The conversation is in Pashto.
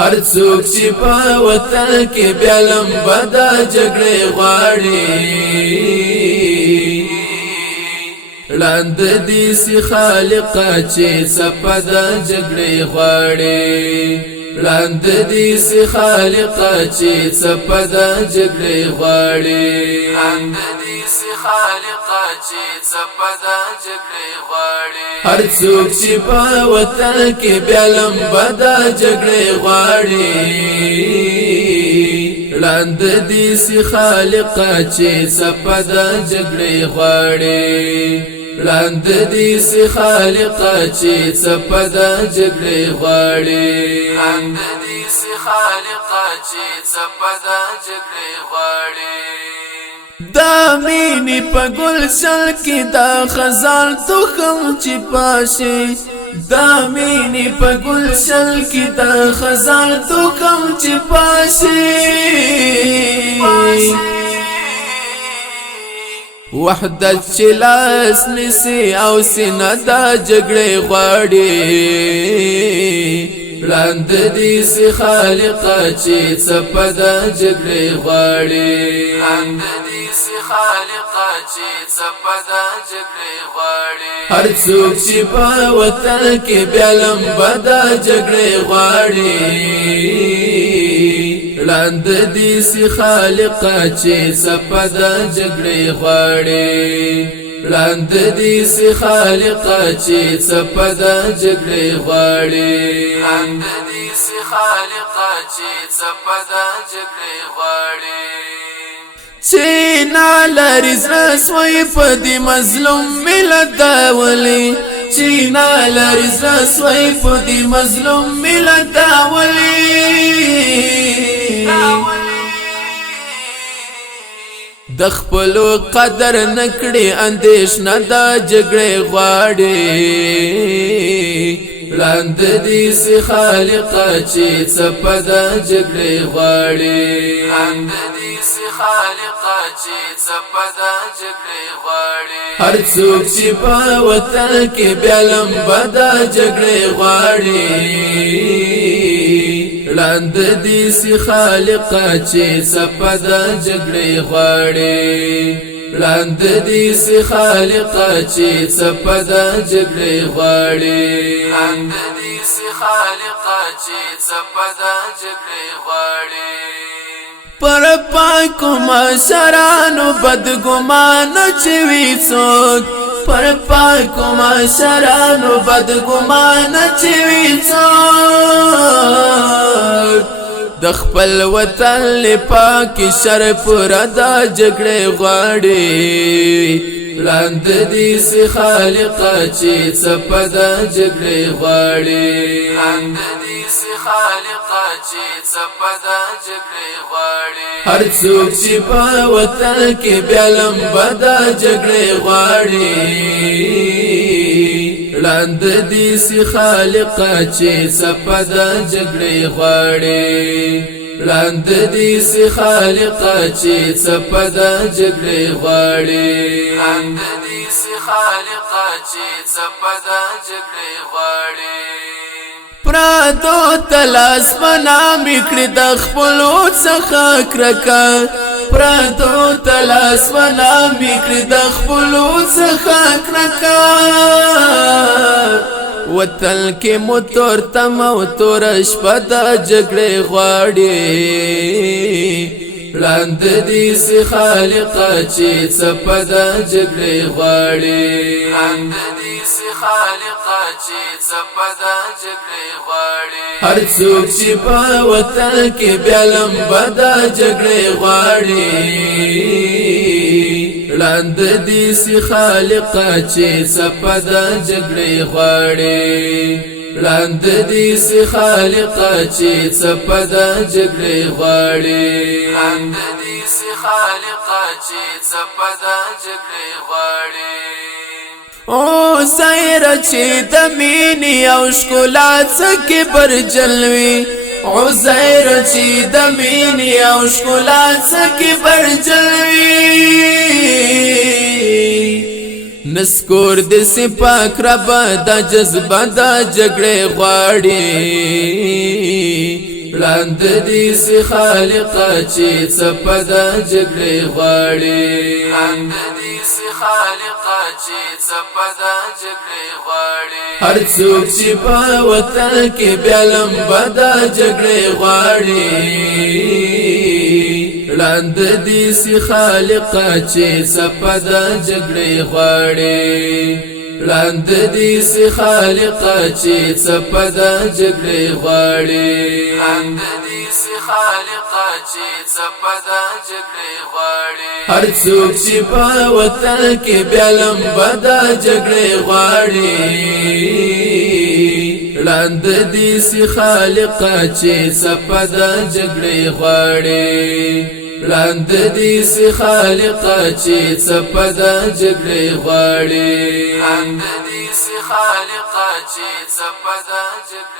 هر څوک چې په وطن کې بیا لمبه د جګړې غواړي لاند دي سي خالق چې صفه د جګړې غواړي لاند دي سي خالق چې صفه د جګړې غواړي لاند دي سي خالق چې صفه د جګړې غواړي هر څوک چې په وطن کې بیا لمبه د جګړې غواړي لاند دي سي خالق چې صفه د جګړې غواړي لاند دي سي خالق چې صفه د جګړې غواړي لاند دي سي خالق چې صفه د جګړې غواړي دا مینې په ګلشن کې دا خزان تخم چې پاشي دا مینې په ګلشن کې دا خزان تخم چې پاشي وحدت چې لاس نسی او سینه دا جګړې غواړي لاند دي سي خالق چې صفه د جګړې غواړي لاند دي سي خالق چې صفه د جګړې غواړي هر څوک چې په وطن کې بیا لمبه د جګړې غواړي لاند دي سي خالق چې صفه د جګړې غواړي لاند دي سي خالق چې صفه د جګړې غواړي لاند دي سي خالق چې صفه د جګړې غواړي چې نالری زړه سوی په دې مظلوم ملت داولي چې نالری زړه سوی په دې مظلوم ملت داولي د خپلو قدر نکړي اندیشنه د جګړې غواړي لاند دي سي خالق چې صفه د جګړې غواړي لاند دي سي خالق چې صفه د جګړې غواړي هر څوک چې په وطن کې بیا لمبه د جګړې غواړي لاند دي سي خالق چې صفه د جګړې غواړي لاند دي سي خالق چې صفه د جګړې غواړي لاند دي سي خالق چې صفه د جګړې غواړي پر پاکو معاشرانو بدګمان چې وي څوک پر پاکو معاشرانو بدګمان چې وي څوک د خپل وطن لپاک شرف ردا جګړې غواړي لاند دي سي خالق چې صفه د جګړې غواړي لاند دي سي خالق چې صفه د جګړې غواړي هر څوک چې په وطن کې بیا لمبه د جګړې غواړي لاند دي سي خالق چې صفه د جګړې غواړي لاند دي سي خالق چې صفه د جګړې غواړي لاند دي سي خالق چې صفه د جګړې غواړي پرادو تلاس منا میکړي د خپلو څخه کرکا پرادو تلاس منا میکړي د خپلو څخه کرکا وطن کې موتور تم او تور شپه د جګړې غواړي لاند دي سي خالق چې صفه د جګړې غواړي لاند دي سي خالق چې صفه د جګړې غواړي هر څوک چې په وطن کې بیا لمبه د جګړې غواړي لاند دي سي خالق چې صفه د جګړې غواړي لاند دي سي خالق چې صفه د جګړې غواړي لاند دي سي خالق چې صفه د جګړې غواړي او سایر چې د مینې او ښکلا څخه پر جلوي عزیر چې د مینې او ښکلا څخه پر جلوي نسکور د سپاک رب د جذبه د جګړې غواړي لاند دي سي خالقه چې صفدا جګړې غواړي لاند دي سي خالقه چې صفدا جګړې غواړي هر څوک چې په وطن کې بیلم بدا جګړې غواړي لاند دي سي خالقه چې صفدا جګړې غواړي لاند دي سي خالقه چې صفدا جګړې غواړي لاند دي سي خالقه چې صفدا جګړې غواړي هر څوک چې په وطن کې بیلم بدا جګړې غواړي لاند دي سي خالقه چې صفدا جګړې غواړي لاند دي سي خالقه چې صفدا جګړې غواړي لاند دي سي خالقه چې صفدا جګړې